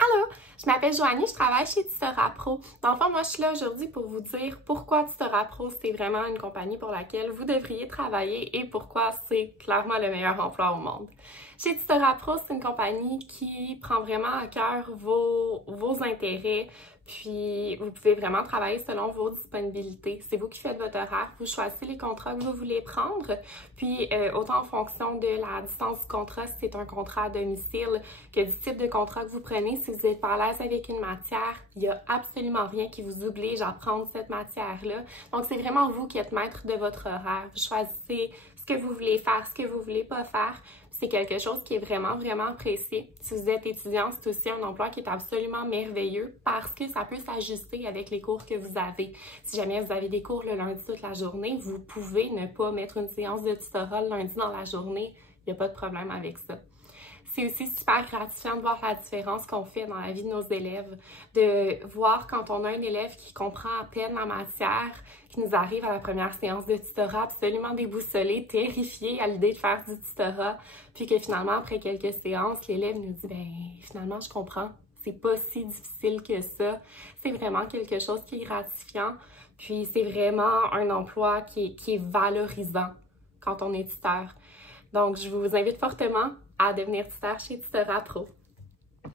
Allô, je m'appelle Joanie, je travaille chez Tutorat Pro. Dans le fond, moi, je suis là aujourd'hui pour vous dire pourquoi Tutorat Pro, c'est vraiment une compagnie pour laquelle vous devriez travailler et pourquoi c'est clairement le meilleur emploi au monde. Chez Tutorat Pro, c'est une compagnie qui prend vraiment à cœur vos intérêts, puis vous pouvez vraiment travailler selon vos disponibilités. C'est vous qui faites votre horaire, vous choisissez les contrats que vous voulez prendre, puis autant en fonction de la distance du contrat, si c'est un contrat à domicile, que du type de contrat que vous prenez. Si vous n'êtes pas à l'aise avec une matière, il n'y a absolument rien qui vous oblige à prendre cette matière-là. Donc, c'est vraiment vous qui êtes maître de votre horaire. Vous choisissez ce que vous voulez faire, ce que vous ne voulez pas faire. C'est quelque chose qui est vraiment, vraiment apprécié. Si vous êtes étudiant, c'est aussi un emploi qui est absolument merveilleux parce que ça peut s'ajuster avec les cours que vous avez. Si jamais vous avez des cours le lundi toute la journée, vous pouvez ne pas mettre une séance de tutorat le lundi dans la journée. Il n'y a pas de problème avec ça. C'est aussi super gratifiant de voir la différence qu'on fait dans la vie de nos élèves, de voir quand on a un élève qui comprend à peine la matière, qui nous arrive à la première séance de tutorat absolument déboussolé, terrifié à l'idée de faire du tutorat, puis que finalement, après quelques séances, l'élève nous dit « ben finalement, je comprends, c'est pas si difficile que ça ». C'est vraiment quelque chose qui est gratifiant, puis c'est vraiment un emploi qui est valorisant quand on est tuteur. Donc, je vous invite fortement à devenir tuteur chez Tutorat Pro.